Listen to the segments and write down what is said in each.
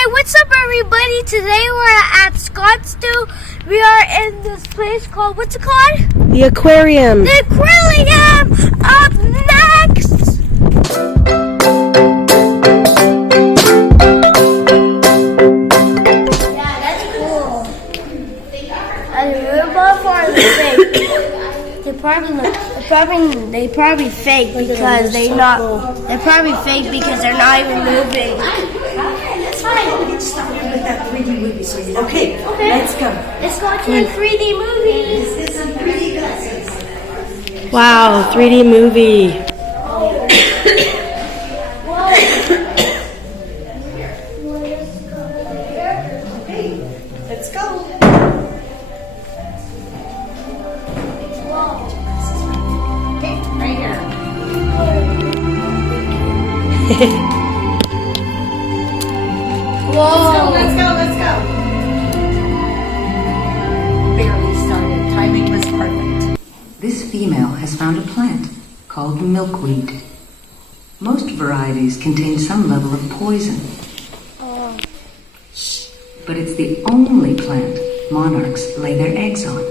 Hey, what's up, everybody? Today we're at Scottsdale. We are in this place called, what's it called? The aquarium. The aquarium! Up next! Yeah, that's cool. And the both are fake. They probably fake because they're probably fake because they're not even moving. That's fine. Let's start with that 3D movie. Okay, let's go. Let's go to the 3D movies. Let's get some 3D glasses. Wow, 3D movie. Okay, let's go. Okay, right here. Whoa. Let's go. Barely started. Timing was perfect. This female has found a plant called milkweed. Most varieties contain some level of poison. But it's the only plant monarchs lay their eggs on.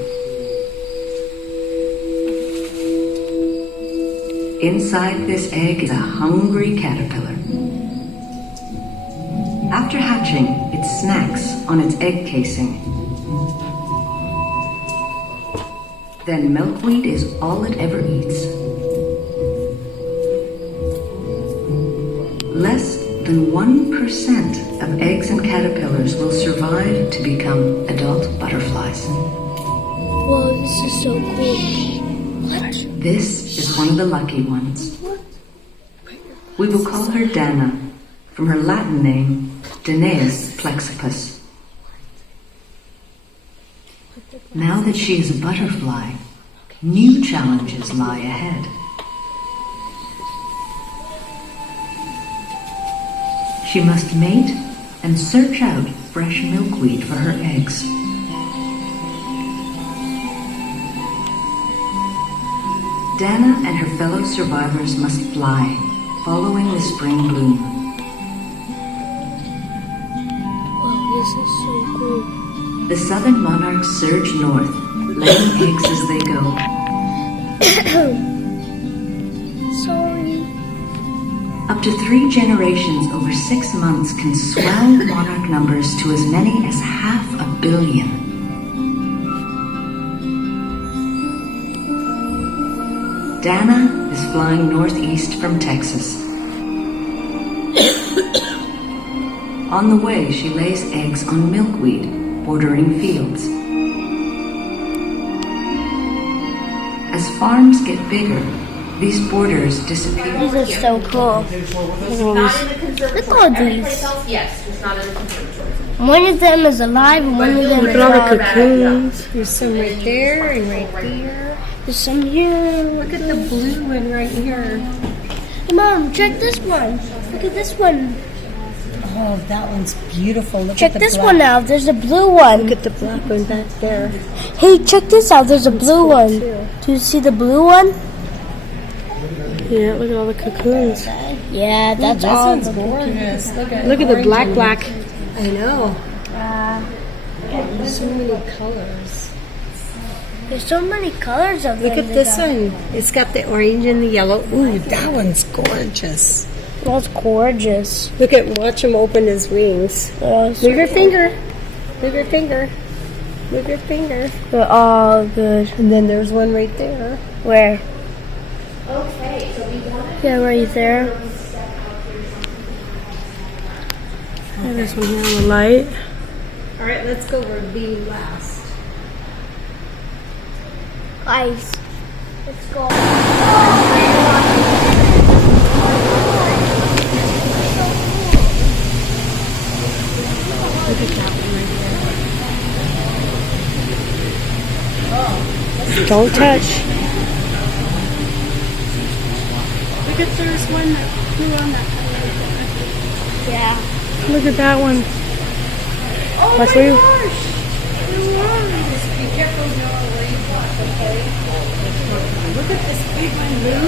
Inside this egg is a hungry caterpillar. After hatching, it snacks on its egg casing. Then milkweed is all it ever eats. Less than 1% of eggs and caterpillars will survive to become adult butterflies. Whoa, this is so cool. What? This is one of the lucky ones. We will call her Dana, from her Latin name, Danaeus plexippus. Now that she is a butterfly, new challenges lie ahead. She must mate and search out fresh milkweed for her eggs. Dana and her fellow survivors must fly, following the spring bloom. Wow, this is so cool. The southern monarchs surge north, laying eggs as they go. Sorry. Up to 3 generations over 6 months can swell monarch numbers to as many as 500 million. Dana is flying northeast from Texas. On the way, she lays eggs on milkweed, bordering fields. As farms get bigger, these borders disappear. These are so cool. Look at all these. Yes, it's not in the conservatory. One of them is alive and one of them Look is at all the not. cocoons. There's some right there and right there. There's some here. Look at the blue one right here. Mom, check this one. Look at this one. Oh, that one's beautiful. Look Check at the this black. one out. There's a blue one. Look at the black one back there. Hey, check this out. There's a blue one. Do you see the blue one? Yeah, look at all the cocoons. Yeah, that's This all. one's gorgeous. Look at the black. I know. There's so many colors. There's so many colors of Look them. at this one. It's got the orange and the yellow. Ooh, that one's gorgeous. That's gorgeous. Watch him open his wings. Move your finger. Move your finger. Move your finger. They're all good. And then there's one right there. Where? Okay, so we want Yeah, right there. And there's one here on the light. All right, let's go. We're being last. Guys, let's go. Look at that one right there. Don't touch. Look at there's one that flew on that. Yeah. Look at that one. Oh Watch my where you- gosh! Be careful, where you walk, okay? Look at this big one, Lou.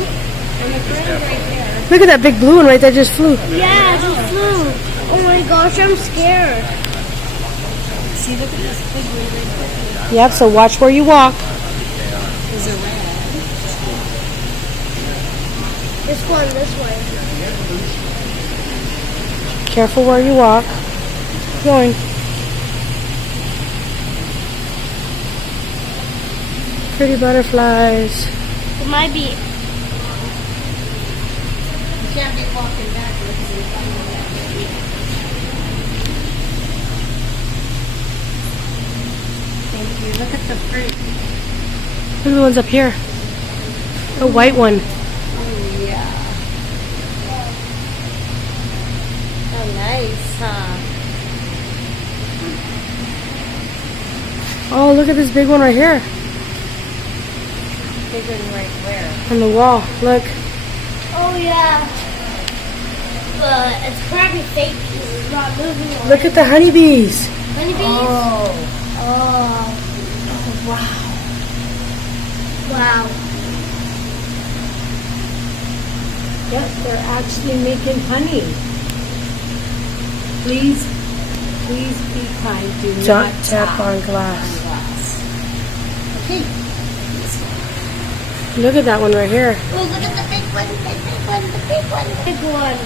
And the friend right there. Look at that big blue one right there just flew. Yeah, it just flew. Oh my gosh, I'm scared. See, look at this big one. Yep, so watch where you walk. There's a rat. This one, this way. Careful where you walk. Keep going. Pretty butterflies. It might be. You can't be walking backwards. Thank you. Look at the fruit. Look at the ones up here. A white one. Oh, yeah. Oh, nice, huh? Oh, look at this big one right here. Big one right where? On the wall. Look. Oh yeah. But it's probably fake. It's not moving. Look at the honeybees. Honeybees? Oh. Oh. Wow. Wow. Yes, they're actually making honey. Please be kind. Do Don't not tap on glass. Okay. Look at that one right here. Oh, look at the big one, the big one, the big one, the big one.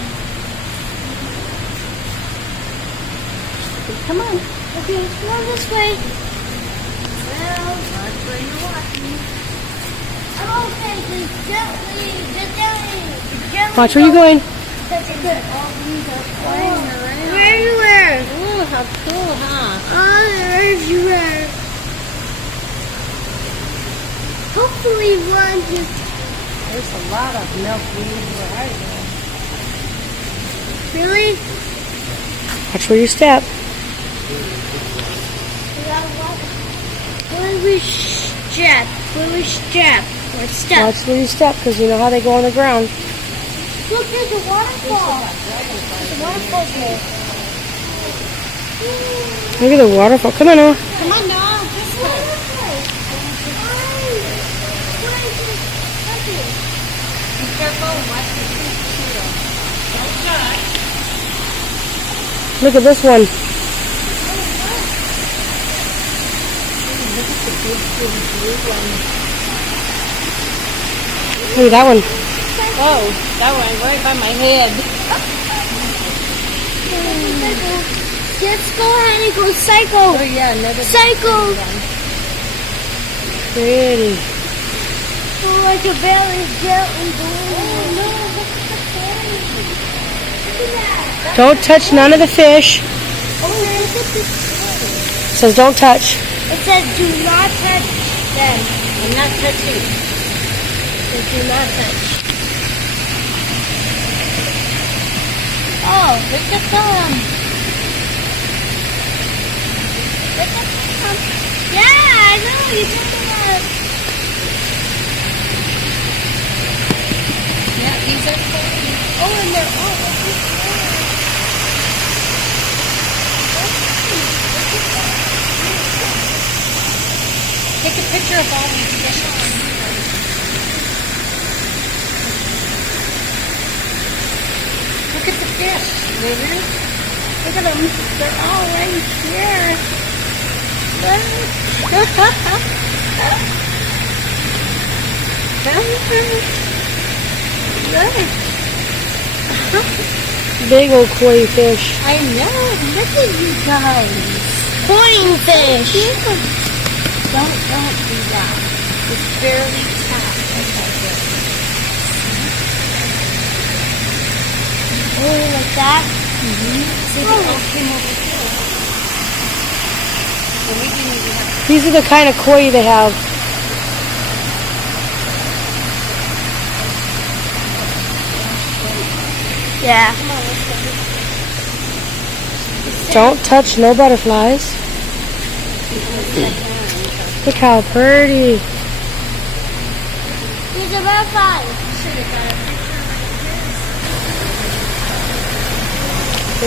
Come on. Okay, come on this way. Well, watch where you're walking. I'm okay, just gently. Watch where you're going. That's good. They're everywhere. Oh, how cool, huh? Oh, they're everywhere. Hopefully one just... There's a lot of milkweed where I go. Really? Watch where you step. Where we step? Where we step? Or step? Watch where you step because you know how they go on the ground. Look, there's a waterfall. There's a waterfall there. Look at the waterfall. Come on now. Come on now, this way. Be careful, watch the feet too. Don't touch. Look at this one. Look at the big blue one. Look at that one. Oh, that went right by my head. Let's go ahead and go cycle. Oh yeah, another Cycle. one. Pretty. Oh, like a belly gently going. Oh no, look at the belly. Look at that. Don't touch none of the fish. Oh, look at this. It says don't touch. It says do not touch them. I'm not touching. It says do not touch. Oh, look at them. Look at them. Yeah, I know. You took them out. Yeah, these are cool. Oh, and they're all Take a picture of all these fish. Look at the fish, Lulu. Look at them. They're all right here. Big old koi fish. I know. Look at you guys. Coin fish. Don't do that. It's barely tapped. Okay, good. Oh, like that? See, they all came over here. And we didn't even have These are the kind of koi they have. Yeah. Don't touch no butterflies. Look how pretty. Here's a butterfly.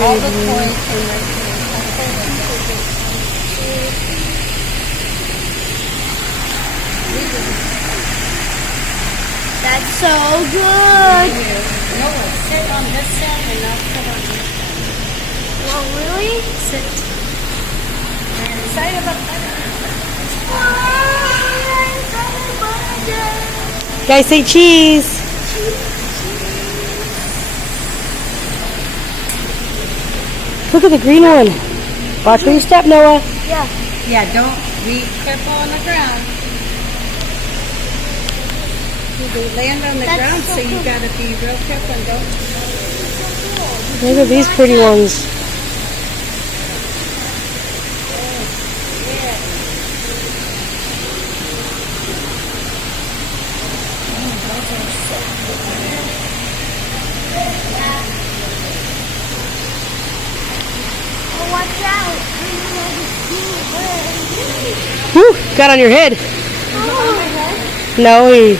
all the coins came right here. That's so good. No, sit on this side and I'll sit on this side. Oh, really? Sit. Inside of a butter. Guys, say cheese. Look at the green one. Watch where you step, Noah. Yeah. Yeah, don't be careful on the ground. They land on the That's ground, so so you cool. gotta be real careful and don't. Look at these pretty ones. Oh, watch out. Whew, got on your head. No, he.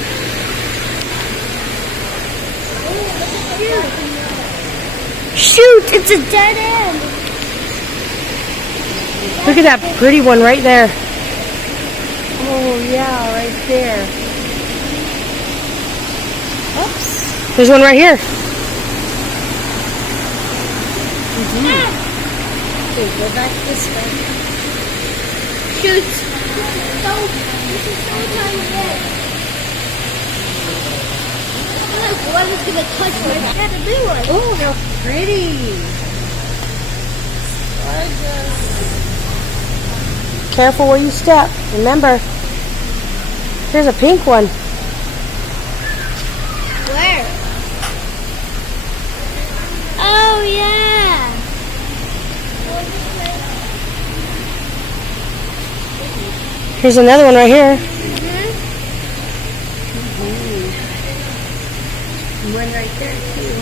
Shoot, it's a dead end. Look at that pretty one right there. Oh, yeah, right there. Oops. There's one right here. Okay, go back this way. Shoot. This is so tiny. Look, one is going to touch my head. A big one. Oh, how pretty. Careful where you step. Remember, here's a pink one. Where? Oh, yeah. Here's another one right here. One right there, too.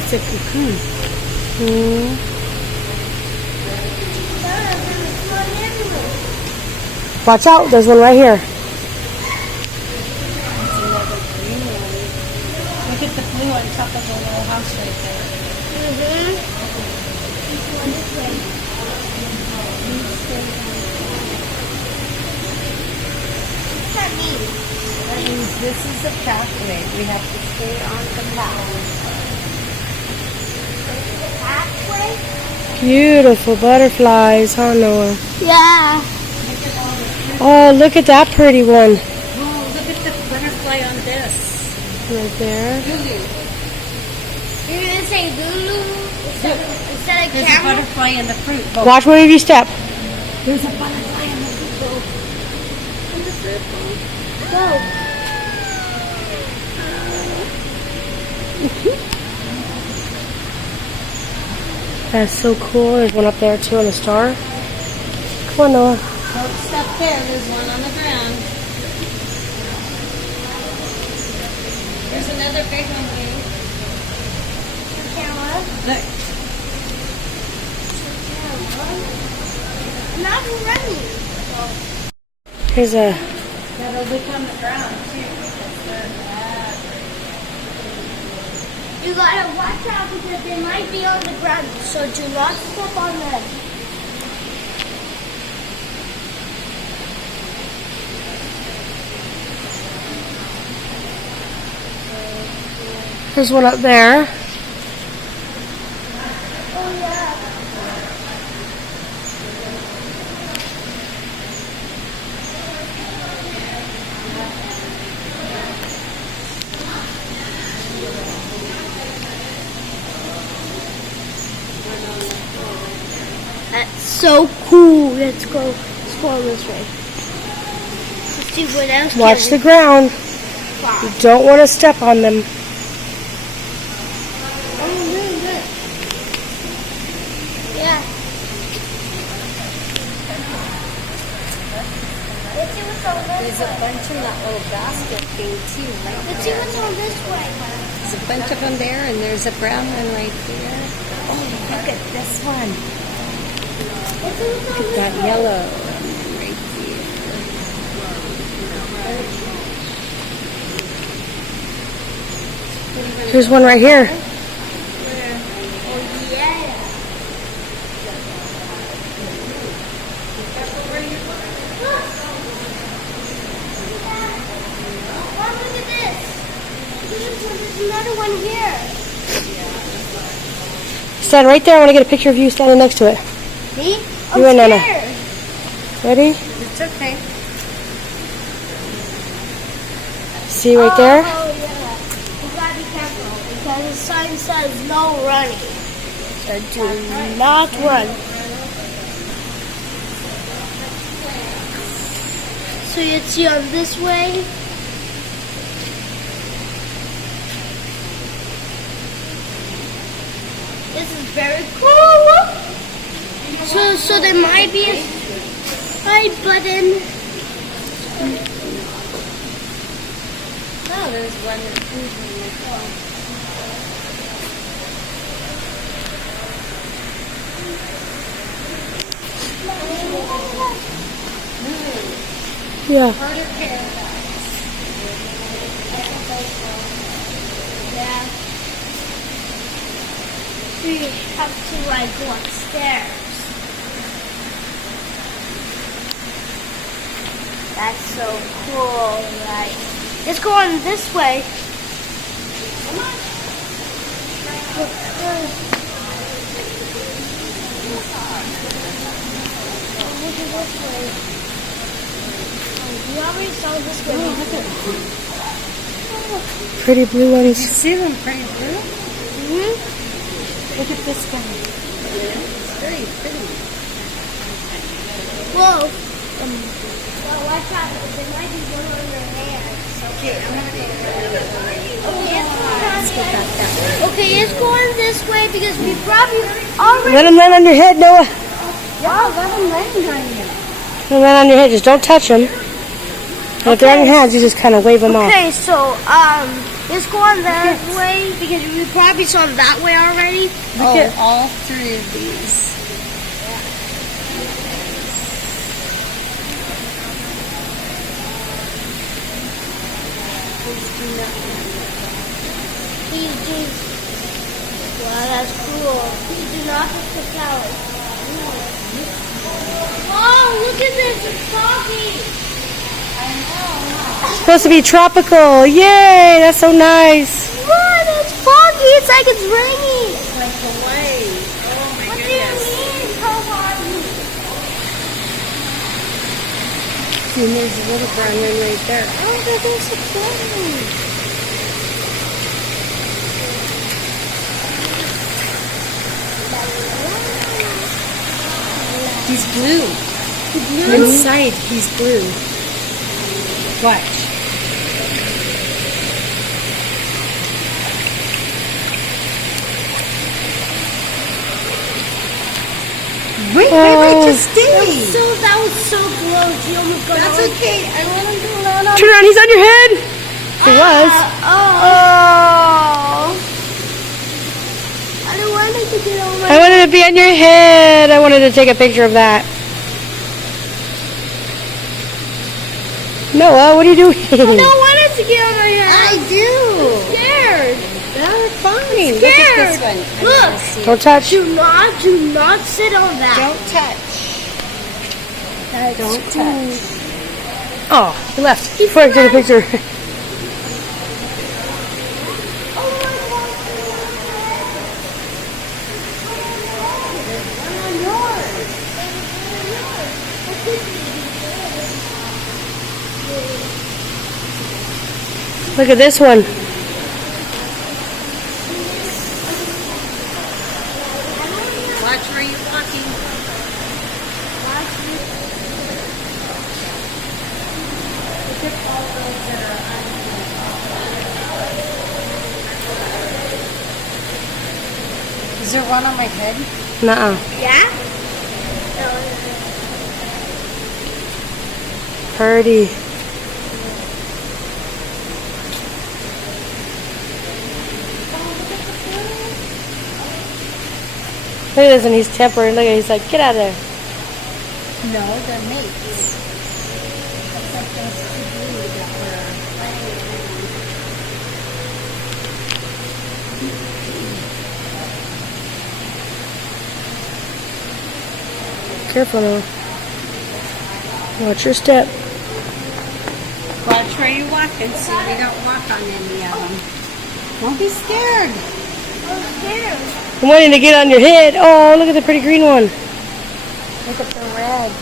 It's a cocoon. Watch out, there's one right here. Look at the blue on top of the little house right there. What's that mean? That means this is the pathway. We have to stay on the path. Pathway? Beautiful butterflies, huh, Noah? Yeah. Oh, look at that pretty one. Oh, look at the butterfly on this. Right there. Lulu. You're going to say Lulu instead of There's a camera? butterfly in the fruit bowl. Watch where you step. There's a butterfly in the fruit bowl. Go. That's so cool. There's one up there too on the star. Come on, Noah. Don't step there. There's one on the ground. There's another big one, dude. Camera. Look. Not running. Here's a. That'll look on the ground, too. You gotta watch out because they might be on the ground. So do not step on them. There's one up there. Oh yeah. That's so cool. Let's go on this way. Let's see what else. Watch can the we ground. find. You don't want to step on them. Oh, really good. Yeah. Let's see what's on this There's a way. bunch in that little basket thing, too. Right Let's see what's on this way. There's a bunch of them there, and there's a brown one right there. Oh, look at this one. Let's see what's on this That way. yellow right there. Here's one right here. Oh, yeah. Oh, look at this. There's another one here. Stand right there. I want to get a picture of you standing next to it. Me? You and Nana. scared. Ready? It's okay. See right there? Oh, yeah. You gotta be careful because the sign says no running. So do not run. So you see on this way. This is very cool. So there might be a hide button. No, there's one that's usually in your phone. Yeah. Yeah. We have to like go upstairs. That's so cool, right? Let's go on this way. Come on. Look at this way. You already saw this way. Pretty blue ones. You see them pretty blue? Hmm? Look at this one. It's very pretty. Whoa. Well, watch out. There might be one on your hands. Okay, I'm gonna go. Okay, it's going this way because we probably already. Let them land on your head, Noah. Yeah, let them land on you. Let them land on your head. Just don't touch them. And if they're on your hands, you just kind of wave them off. Okay, so let's go on that way because we probably saw them that way already. Look at all three of these. Wow, that's cool. You do not have to tell it. Oh, look at this! It's foggy. It's supposed to be tropical. Yay! That's so nice. What? It's foggy. It's like it's raining. Like the wave. Oh my What do you mean, so foggy? And there's a little brown one right there. Oh, that is so cool. He's blue. Inside, he's blue. Watch. Wait, just stay. That was so close. You almost got That's on. okay. I want him to land on. Turn around. He's on your head. He was. Oh. I don't want it to get on my I wanted to be on your head. I wanted to take a picture of that. Noah, what are you doing? I don't want it to get on my head. I do. I'm scared. They're fine. Look Scared. at this one. Look. Don't touch. Do not sit on that. Don't touch. Don't touch. Oh, he left. Before I took a picture. Look at this one. Watch where you're walking. Is there one on my head? Nuh-uh. Yeah? Pretty. Look at this, and he's tempering. Look at, he's like, get out of there. No, they're mates. It's like those two blue that were Careful now. Watch your step. Watch where you're walking so we don't walk on any of them. Don't be scared. I'm scared. I'm wanting to get on your head. Oh, look at the pretty green one. Look at the red.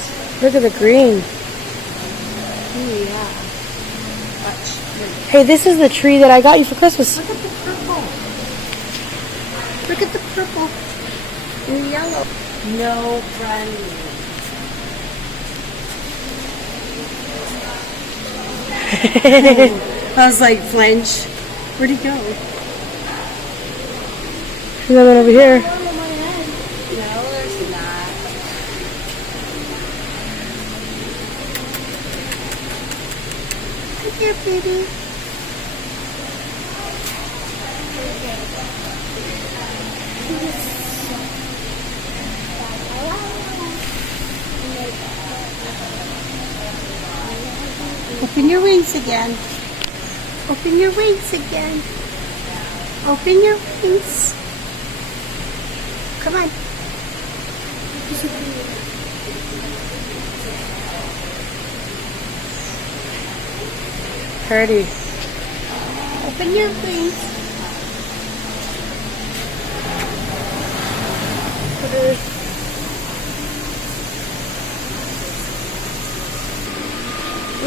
Look at the green. Ooh, yeah. Watch. Hey, this is the tree that I got you for Christmas. Look at the purple. Look at the purple and yellow. No running. I was like, flinch. Where'd he go? Another one over here. No, there's not. Right there, baby. Open your wings again. Open your wings again. Open your wings. Come on. Pretty. Open your wings.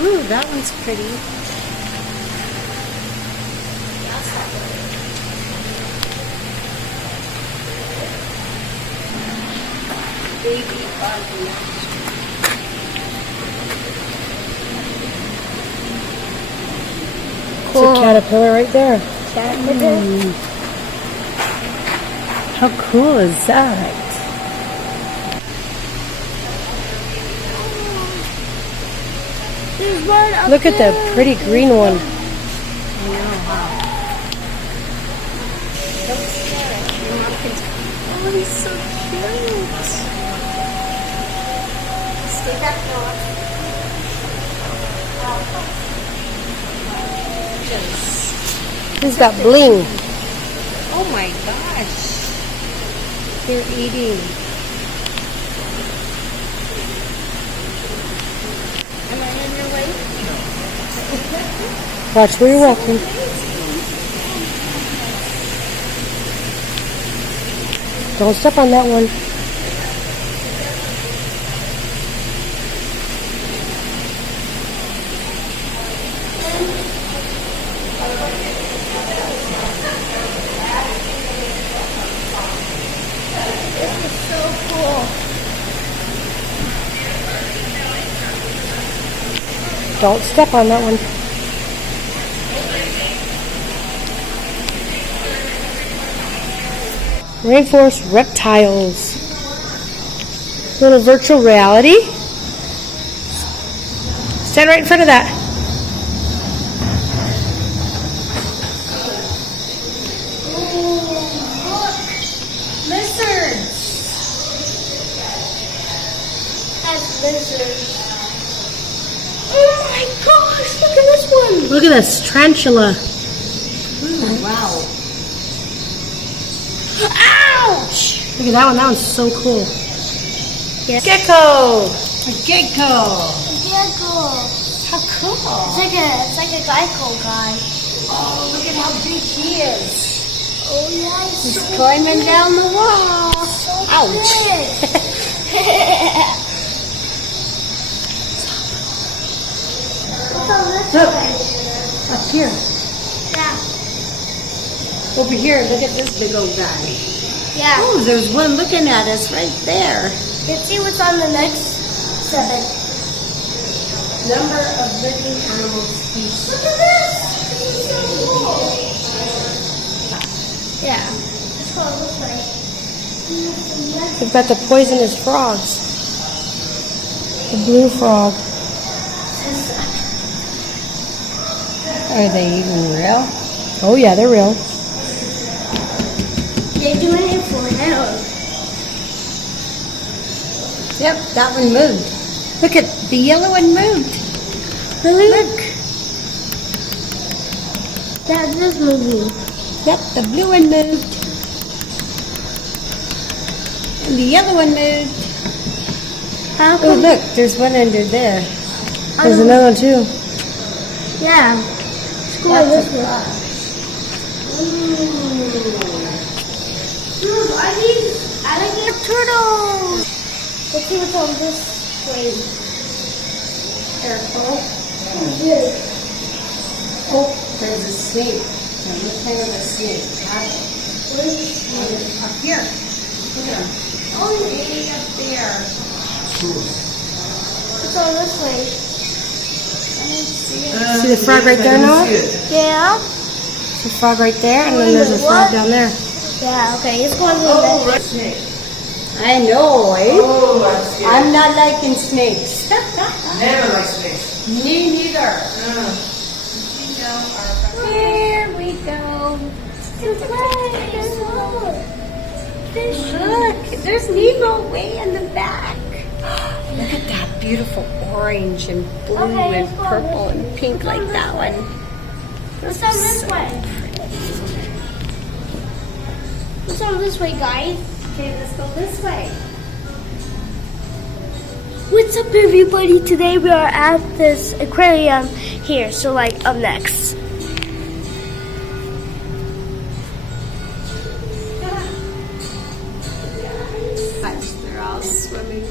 Ooh, that one's pretty. Baby buggy. It's a caterpillar right there. How cool is that? There's one up Look at the pretty green one. I know, huh? Don't stare at your mom can Oh, he's so cute. Stay back, Noah. He's got bling. Oh my gosh. They're eating. Am I in your way? Watch where you're walking. Don't step on that one. Don't step on that one. Rainforest reptiles. Little virtual reality. Stand right in front of that. Lizards. That's lizards. Oh my gosh, look at this one. Look at this tarantula. Ooh, wow. Ouch! Look at that one. That one's so cool. Yeah. Gecko. A gecko. Gecko. How cool. It's like a Geico guy. Oh, look at how big he is. Oh yeah, He's climbing down the wall. Ouch. Look, up here. Yeah. Over here, look at this big old guy. Yeah. Oh, there's one looking at us right there. Let's see what's on the next 7. Number of living animal species. Look at this. This is so cool. Yeah. That's what it looks like. We've got the poisonous frogs. The blue frog. Are they even real? Oh yeah, they're real. They're doing it for him. Yep, that one moved. Look at the yellow one moved. Really? Look. That is moving. Yep, the blue one moved. And the yellow one moved. How Oh, come? look, there's one under there. There's another one too. Yeah. Let's go That's this a way. frog. Dude, I like the turtles. Let's see what's on this way. Careful. Oh, there's a snake. Now, what kind of a snake? Up here. Look at him. Oh, way up there. What's on this way? See the frog right there, Noah? Yeah. There's a frog right there, and then there's a frog down there. Yeah, okay, it's going to the next. Snake. I know, eh? Oh, I'm scared. I'm not liking snakes. Never like snakes. Me neither. Here we go. Look, there's Nemo way in the back. Look at that beautiful orange and blue Okay, and let's go purple this and way. pink Let's go like that this one. What's on this way? What's on this way, guys? Okay, let's go this way. What's up, everybody? Today we are at this aquarium here. So, like, up next. They're all swimming.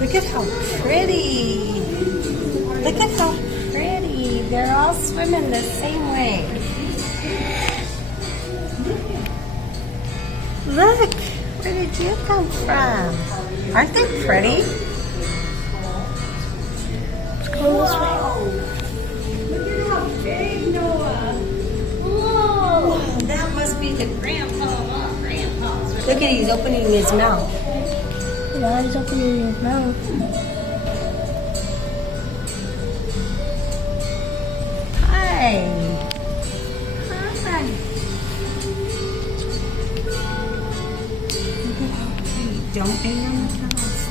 Look at how pretty. Look at how pretty. They're all swimming the same way. Look, where did you come from? Aren't they pretty? Let's go this way. Look at how big, Noah. Whoa! That must be the grandpa. Look at he's opening his mouth. Yeah, he's opening his mouth. Hi. Hi. Don't bang on the house.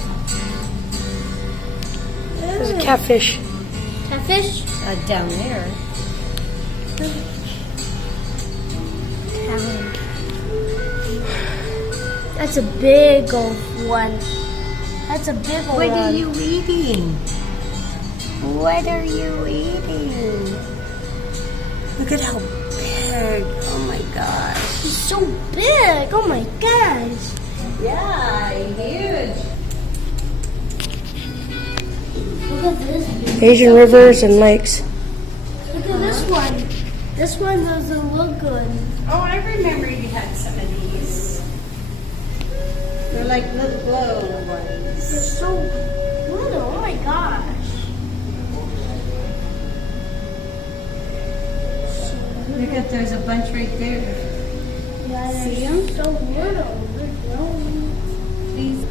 There's a catfish. Catfish? Down there. That's a big old one. That's a big old What one. are you eating? What are you eating? Look at how big. Oh my gosh. He's so big. Oh my gosh. Yeah, huge. Look at this. Asian rivers and lakes. Look at this one. This one doesn't look good. Oh, I remember you had some of these. They're like little glow They're ones. so little. Oh my gosh. Look at, there's a bunch right there. Yeah, See they're 'em? so little. They're growing. These.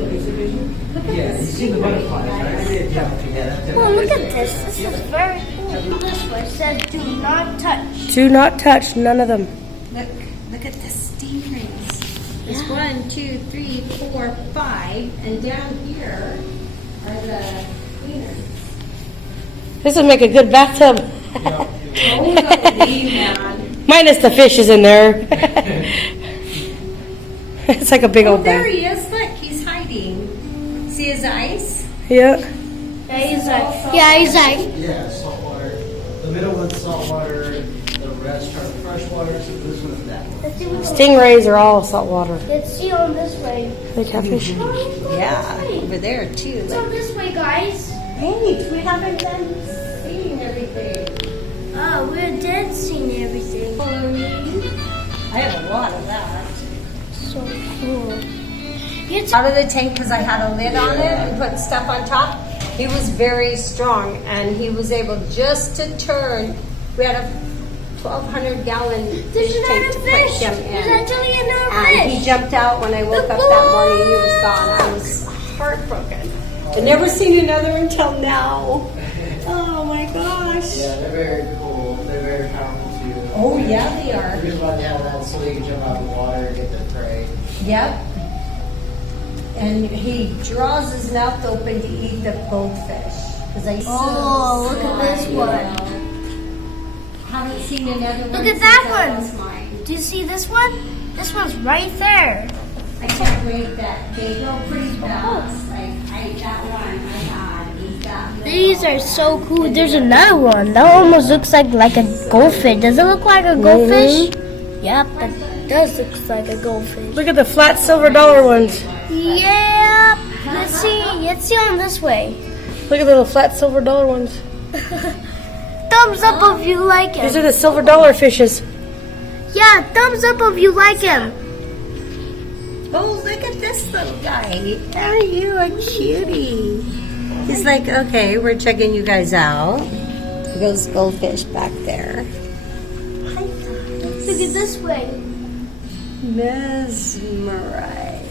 Yeah, you see the butterflies, right? Yeah. Oh, look at this. This is very cool. This one says do not touch. Do not touch none of them. Look at the stingrays. There's 1, 2, 3, 4, 5, and down here are the cleaners. This would make a good bathtub. Oh, man. Minus the fishes in there. It's like a big Oh, old there bag. he is. Look, he's hiding. See his eyes? Yeah. Yeah, he's like. Yeah, he's like. Yeah, saltwater. The middle one's saltwater, the rest are freshwater, so this one's that one. Let's see what's on. Stingrays are all saltwater. Let's see on this way. The catfish. Oh, let's go Yeah, this way. over there too. It's on this way, guys. Hey, we haven't done seeing everything. Oh, we're dead seeing everything. I have a lot of that. So cool. It's Out of the tank because I had a lid on it and put stuff on top. He was very strong and he was able just to turn. We had a 1,200 gallon There's fish tank another to put fish. him There's in. actually another And he fish. jumped out when I woke Look, up that morning. He look. was gone. I was heartbroken. I've never seen another until now. Oh my gosh. Yeah, they're very cool. They're very powerful too. Oh yeah, they The are. reason why they have that is so they can jump out of the water and get their prey. Yep. And he draws his mouth open to eat the goldfish. Because I Oh, look at this one. Haven't seen another one. Look at since that that one. was mine. Do you see this one? This one's right there. I can't wait that they go pretty fast. I that one I had. He's got These are so cool. There's another one. That almost looks like a goldfish. Does it look like a goldfish? Yep, that does look like a goldfish. Look at the flat silver dollar ones. Yep. Let's see on this way. Look at the little flat silver dollar ones. Thumbs up if you like These him. are the silver dollar fishes. Yeah, thumbs up if you like him. Oh, look at this little guy. Are you a cutie? He's like, okay, we're checking you guys out. Those goldfish back there. Look at this way. Mesmerized.